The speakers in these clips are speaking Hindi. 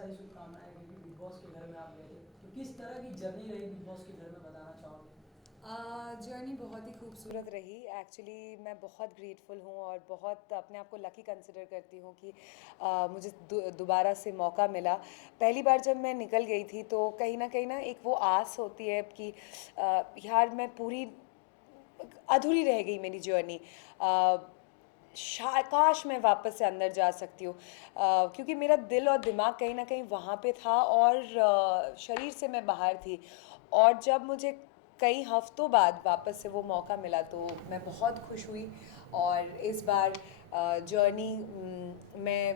सारी शुभकामनाएं क्योंकि बिग बॉस के घर में आप गए थे, तो किस तरह की जर्नी रही बिग बॉस के घर में, बताना चाहोगे? जर्नी बहुत ही खूबसूरत रही। एक्चुअली मैं बहुत ग्रेटफुल हूँ और बहुत अपने आप को लकी कंसिडर करती हूँ कि मुझे दोबारा से मौका मिला। पहली बार जब मैं निकल गई थी तो कहीं ना एक वो आस होती है कि यार मैं पूरी अधूरी रह गई मेरी जर्नी। काश मैं वापस से अंदर जा सकती हूँ, क्योंकि मेरा दिल और दिमाग कहीं ना कहीं वहाँ पे था और शरीर से मैं बाहर थी। और जब मुझे कई हफ्तों बाद वापस से वो मौका मिला तो मैं बहुत खुश हुई। और इस बार जर्नी मैं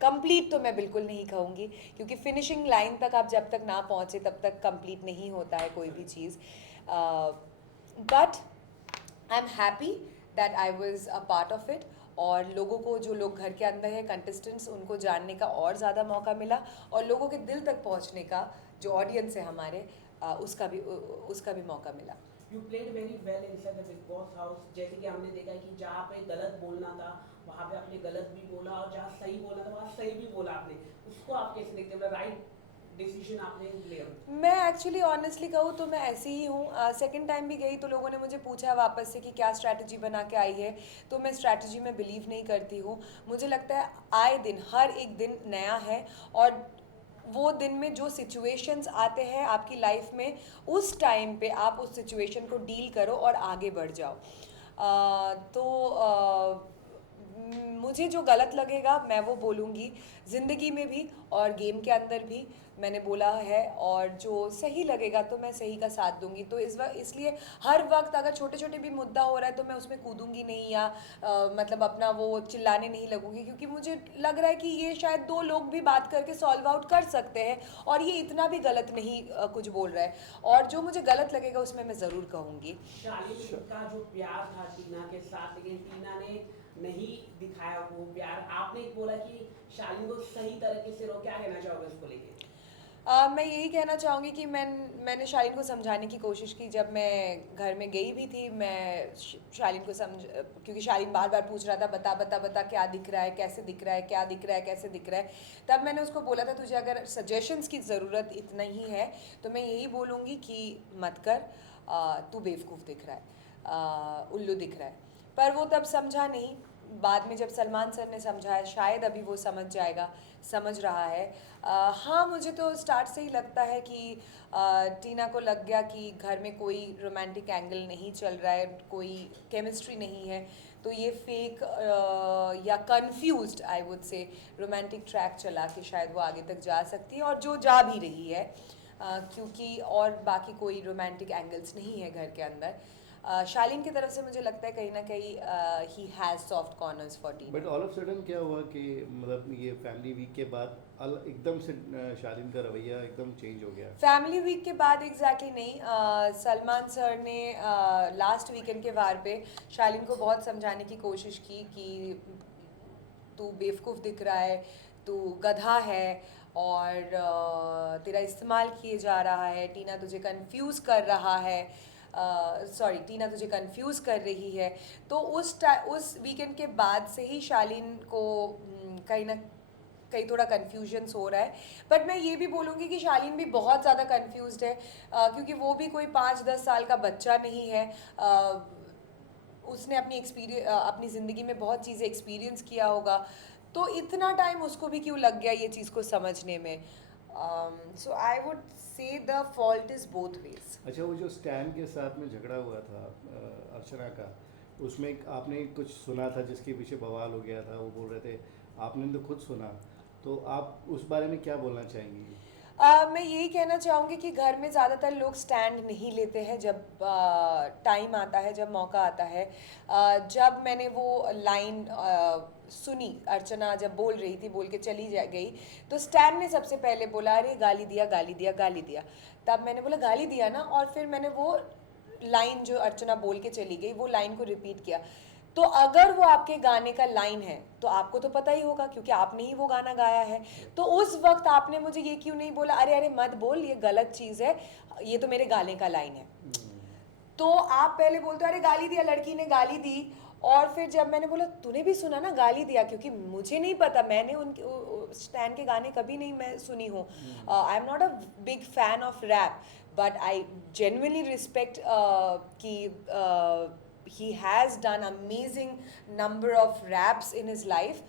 कंप्लीट तो मैं बिल्कुल नहीं कहूँगी, क्योंकि फिनिशिंग लाइन तक आप जब तक ना पहुँचे तब तक कंप्लीट नहीं होता है कोई भी चीज़। But I am happy that I was a part of it. और लोगों को, जो लोग घर के अंदर है कंटेस्टेंट्स, उनको जानने का और ज़्यादा मौका मिला और लोगों के दिल तक पहुंचने का, जो ऑडियंस है हमारे, उसका भी मौका मिला। You played very well inside the big boss house. जैसे कि हमने देखा है कि जहाँ पे गलत बोलना था वहाँ पे आपने गलत भी बोला, और जहाँ सही बोलना था वहाँ सही भी बोला आपने। उसको आप कैसे देखते हैं, राइट डिसीजन आपने लिया? मैं एक्चुअली ऑनेस्टली कहूँ तो मैं ऐसी ही हूँ। सेकंड टाइम भी गई तो लोगों ने मुझे पूछा वापस से कि क्या स्ट्रैटेजी बना के आई है, तो मैं स्ट्रैटेजी में बिलीव नहीं करती हूँ। मुझे लगता है आए दिन, हर एक दिन नया है, और वो दिन में जो सिचुएशंस आते हैं आपकी लाइफ में, उस टाइम पे आप उस सिचुएशन को डील करो और आगे बढ़ जाओ। मुझे जो गलत लगेगा मैं वो बोलूँगी, ज़िंदगी में भी और गेम के अंदर भी मैंने बोला है, और जो सही लगेगा तो मैं सही का साथ दूंगी। तो इसलिए हर वक्त अगर छोटे छोटे भी मुद्दा हो रहा है तो मैं उसमें कूदूंगी नहीं, या मतलब अपना वो चिल्लाने नहीं लगूंगी, क्योंकि मुझे लग रहा है कि ये शायद दो लोग भी बात करके सॉल्व आउट कर सकते हैं और ये इतना भी गलत नहीं कुछ बोल रहा है। और जो मुझे गलत लगेगा उसमें मैं ज़रूर कहूँगी। शालीन का जो प्यार था टीना के साथ, लेकिन टीना ने नहीं दिखाया वो प्यार। आपने बोला कि शालीन को सही तरीके से रो, क्या कहना चाहोगे उसको लेके? मैं यही कहना चाहूँगी कि मैंने शालीन को समझाने की कोशिश की। जब मैं घर में गई भी थी, मैं शालीन को क्योंकि शालीन बार बार पूछ रहा था बता बता बता क्या दिख रहा है, कैसे दिख रहा है, क्या दिख रहा है, कैसे दिख रहा है। तब मैंने उसको बोला था तुझे अगर सजेशंस की ज़रूरत इतना ही है तो मैं यही बोलूँगी कि मत कर, तू बेवकूफ़ दिख रहा है, उल्लू दिख रहा है। पर वो तब समझा नहीं। बाद में जब सलमान सर ने समझाया, शायद अभी वो समझ जाएगा, समझ रहा है। हाँ, मुझे तो स्टार्ट से ही लगता है कि टीना को लग गया कि घर में कोई रोमांटिक एंगल नहीं चल रहा है, कोई केमिस्ट्री नहीं है, तो ये फेक या कंफ्यूज्ड आई वुड से रोमांटिक ट्रैक चला के शायद वो आगे तक जा सकती है, और जो जा भी रही है, क्योंकि और बाकी कोई रोमांटिक एंगल्स नहीं है घर के अंदर। शालीन की तरफ से मुझे लगता है कहीं ना कहीं he has soft corners for but Tina. All of sudden क्या हुआ कि मतलब ये फैमिली वीक के बाद एकदम से शालीन का रवैया एकदम चेंज हो गया? फैमिली वीक के बाद एग्जैक्टली नहीं। सलमान सर ने लास्ट वीकेंड के वार पे शालीन को बहुत समझाने की कोशिश की कि तू बेवकूफ़ दिख रहा है, तू गधा है, और तेरा इस्तेमाल किए जा रहा है, टीना तुझे कंफ्यूज कर रहा है, सॉरी टीना तुझे कंफ्यूज कर रही है। तो उस वीकेंड के बाद से ही शालीन को कहीं ना कहीं थोड़ा कन्फ्यूजन्स हो रहा है। बट मैं ये भी बोलूँगी कि शालीन भी बहुत ज़्यादा कन्फ्यूज्ड है, क्योंकि वो भी कोई 5-10 साल का बच्चा नहीं है। उसने अपनी ज़िंदगी में बहुत चीज़ें एक्सपीरियंस किया होगा, तो इतना टाइम उसको भी क्यों लग गया ये चीज़ को समझने में। So I would say the fault is both ways. अच्छा, वो जो स्टैन के साथ में झगड़ा हुआ था अर्चना का, उसमें आपने कुछ सुना था जिसके पीछे बवाल हो गया था, वो बोल रहे थे, आपने तो खुद सुना, तो आप उस बारे में क्या बोलना चाहेंगी? मैं यही कहना चाहूँगी कि घर में ज़्यादातर लोग स्टैंड नहीं लेते हैं जब टाइम आता है, जब मौका आता है। जब मैंने वो लाइन सुनी, अर्चना जब बोल रही थी, बोल के चली जा गई, तो स्टैंड ने सबसे पहले बोला अरे गाली दिया, गाली दिया, गाली दिया। तब मैंने बोला गाली दिया ना, और फिर मैंने वो लाइन जो अर्चना बोल के चली गई वो लाइन को रिपीट किया। तो अगर वो आपके गाने का लाइन है तो आपको तो पता ही होगा, क्योंकि आपने ही वो गाना गाया है। तो उस वक्त आपने मुझे ये क्यों नहीं बोला अरे अरे मत बोल, ये गलत चीज़ है, ये तो मेरे गाने का लाइन है। तो आप पहले बोलते हो अरे गाली दिया, लड़की ने गाली दी, और फिर जब मैंने बोला तूने भी सुना ना, गाली दिया, क्योंकि मुझे नहीं पता, मैंने उनके स्टैन के गाने कभी नहीं मैं सुनी हूँ. I am not a big fan of rap, but I genuinely respect कि he has done amazing number of raps in his life,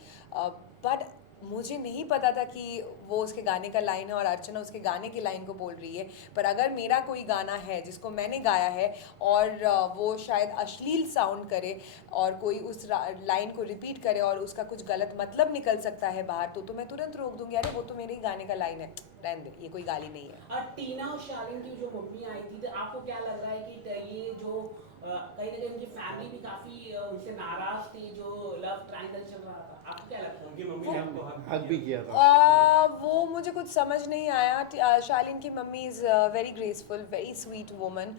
but मुझे नहीं पता था कि वो उसके गाने का लाइन है और अर्चना उसके गाने की लाइन को बोल रही है. पर अगर मेरा कोई गाना है जिसको मैंने गाया है और वो शायद अश्लील साउंड करे और कोई उस लाइन को रिपीट करे और उसका कुछ गलत मतलब निकल सकता है बाहर, तो मैं तुरंत रोक दूंगी, अरे वो तो मेरे ही गाने का लाइन है, रहने दे, ये कोई गाली नहीं है. और टीना और शालीन की जो मम्मी आई थी, तो आपको क्या लग रहा है कि ये जो कहीं ना कहीं उनकी फैमिली भी काफी उनसे नाराज थी, जो लव ट्रायंगल चल रहा था, आपको क्या लगता है? उनकी मम्मी ने आपको हक भी किया था. वो मुझे कुछ समझ नहीं आया. शालीन की mummy is very graceful, very sweet woman.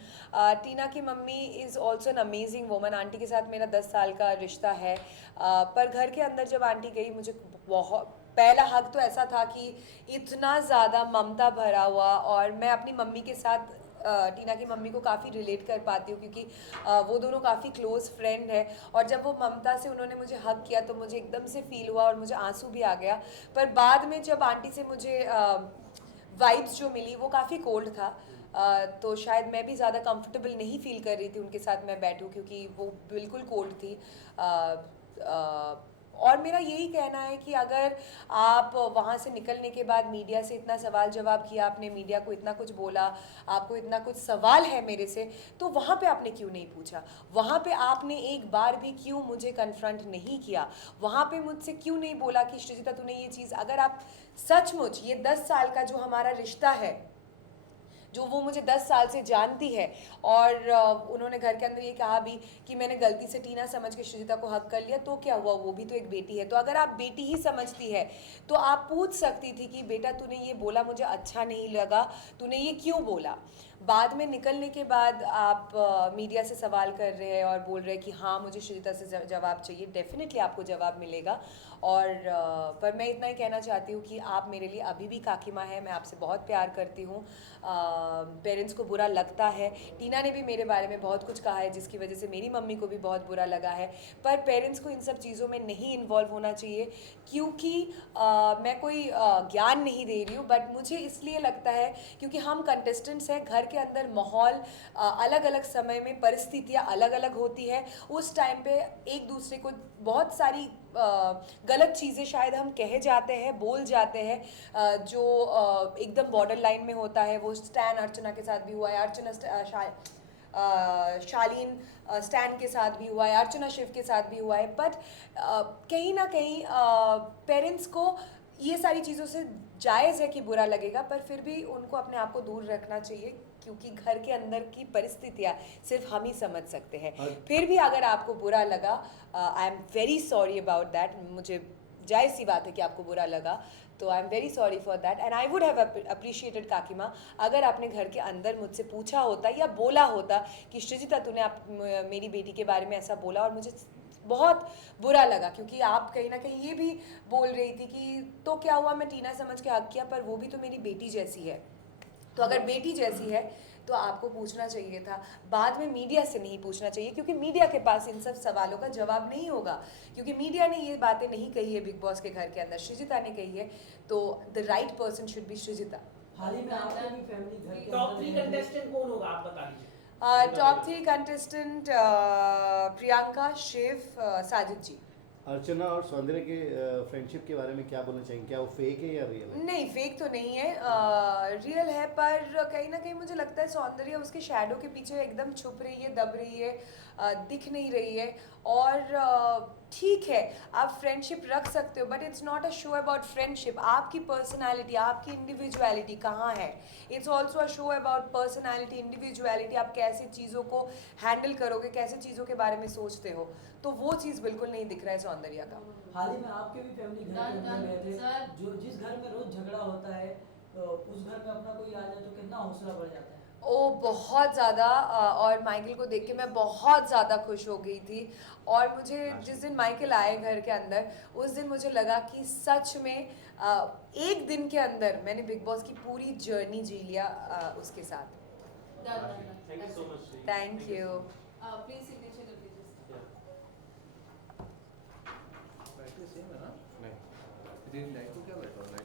Tina की mummy is also an amazing woman. Aunty के साथ मेरा 10 साल का रिश्ता है. पर घर के अंदर जब आंटी गई, मुझे बहुत पहला हक तो ऐसा था कि इतना ज़्यादा ममता भरा हुआ, और मैं अपनी मम्मी के साथ टीना की मम्मी को काफ़ी रिलेट कर पाती हूँ, क्योंकि वो दोनों काफ़ी क्लोज़ फ्रेंड है. और जब वो ममता से उन्होंने मुझे हक किया तो मुझे एकदम से फील हुआ और मुझे आंसू भी आ गया. पर बाद में जब आंटी से मुझे वाइब्स जो मिली वो काफ़ी कोल्ड था. तो शायद मैं भी ज़्यादा कंफर्टेबल नहीं फील कर रही थी उनके साथ मैं बैठूं, क्योंकि वो बिल्कुल कोल्ड थी. और मेरा यही कहना है कि अगर आप वहाँ से निकलने के बाद मीडिया से इतना सवाल जवाब किया, आपने मीडिया को इतना कुछ बोला, आपको इतना कुछ सवाल है मेरे से, तो वहाँ पे आपने क्यों नहीं पूछा? वहाँ पे आपने एक बार भी क्यों मुझे कन्फ्रंट नहीं किया? वहाँ पे मुझसे क्यों नहीं बोला कि श्रीजिता तूने ये चीज़, अगर आप सचमुच ये 10 साल का जो हमारा रिश्ता है, जो वो मुझे 10 साल से जानती है, और उन्होंने घर के अंदर ये कहा भी कि मैंने गलती से टीना समझ के श्रीजिता को हक कर लिया, तो क्या हुआ, वो भी तो एक बेटी है. तो अगर आप बेटी ही समझती है तो आप पूछ सकती थी कि बेटा तूने ये बोला मुझे अच्छा नहीं लगा, तूने ये क्यों बोला. बाद में निकलने के बाद आप मीडिया से सवाल कर रहे हैं और बोल रहे हैं कि हाँ मुझे श्रीजिता से जवाब चाहिए. डेफिनेटली आपको जवाब मिलेगा. और पर मैं इतना ही कहना चाहती हूँ कि आप मेरे लिए अभी भी काकी माँ है. मैं आपसे बहुत प्यार करती हूँ. पेरेंट्स को बुरा लगता है. टीना ने भी मेरे बारे में बहुत कुछ कहा है जिसकी वजह से मेरी मम्मी को भी बहुत बुरा लगा है. पर पेरेंट्स को इन सब चीज़ों में नहीं इन्वॉल्व होना चाहिए, क्योंकि मैं कोई ज्ञान नहीं दे रही हूँ, बट मुझे इसलिए लगता है क्योंकि हम कंटेस्टेंट्स हैं. घर के अंदर माहौल अलग अलग समय में परिस्थितियाँ अलग अलग होती है. उस टाइम पे एक दूसरे को बहुत सारी गलत चीज़ें शायद हम कहे जाते हैं, बोल जाते हैं, जो एकदम बॉर्डर लाइन में होता है. वो स्टैन अर्चना के साथ भी हुआ है, अर्चना शालीन स्टैन के साथ भी हुआ है, अर्चना शिव के साथ भी हुआ है. बट कहीं ना कहीं पेरेंट्स को ये सारी चीज़ों से जायज़ है कि बुरा लगेगा, पर फिर भी उनको अपने आप को दूर रखना चाहिए, क्योंकि घर के अंदर की परिस्थितियाँ सिर्फ हम ही समझ सकते हैं. फिर भी अगर आपको बुरा लगा, I am very sorry about that. मुझे जायज़ सी बात है कि आपको बुरा लगा, तो I am very sorry for that. And I would have appreciated काकी माँ अगर आपने घर के अंदर मुझसे पूछा होता या बोला होता कि श्रीजिता तूने मेरी बेटी के बारे में ऐसा बोला और मुझे बहुत बुरा लगा, क्योंकि आप कहीं ना कहीं ये भी बोल रही थी कि तो क्या हुआ, मैं टीना समझ के हक किया, पर वो भी तो मेरी बेटी जैसी है. तो अगर बेटी जैसी है तो आपको पूछना चाहिए था. बाद में मीडिया से नहीं पूछना चाहिए, क्योंकि मीडिया के पास इन सब सवालों का जवाब नहीं होगा, क्योंकि मीडिया ने ये बातें नहीं कही है बिग बॉस के घर के अंदर, श्रीजिता ने कही है. तो the right person should be Shreejita. हाल ही में आपकी भी फैमिली घर के टॉप अंदर 3 रहने- कंटेस्टेंट कौन होगा, आप बता दीजिए. टॉप 3 कंटेस्टेंट प्रियंका, शिव, साजिद जी. अर्चना और सौंदर्य के फ्रेंडशिप के बारे में क्या बोलना चाहेंगे? क्या वो फेक है या रियल है? नहीं, फेक तो नहीं है, रियल है. पर कहीं ना कहीं मुझे लगता है सौंदर्य उसके शैडो के पीछे एकदम छुप रही है, दब रही है, दिख नहीं रही है. और ठीक है, आप फ्रेंडशिप रख सकते हो, but it's not a show about friendship. आपकी पर्सनालिटी, आपकी इंडिविजुअलिटी कहाँ है? It's also a show about personality, individuality. आप कैसे चीज़ों को हैंडल करोगे, कैसे चीज़ों के बारे में सोचते हो, तो वो चीज़ बिल्कुल नहीं दिख रहा है सौंदर्य का. हाल ही में आपके भी फैमिली घर के अंदर रहे थे, जो जिस घर में रोज झगड़ा होता है, उस घर में अपना कोई आ जाए तो कितना हौसला बढ़ जाता है. ओ बहुत ज़्यादा. और माइकल को देख के मैं बहुत ज़्यादा खुश हो गई थी. और मुझे जिस दिन माइकल आए घर के अंदर, उस दिन मुझे लगा कि सच में एक दिन के अंदर मैंने बिग बॉस की पूरी जर्नी जी लिया उसके साथ. Thank you so much. Thank you. Please signature the pages. Yeah. से सेम है ना? नहीं तेरी लाइट को क्या बैठा हुआ है?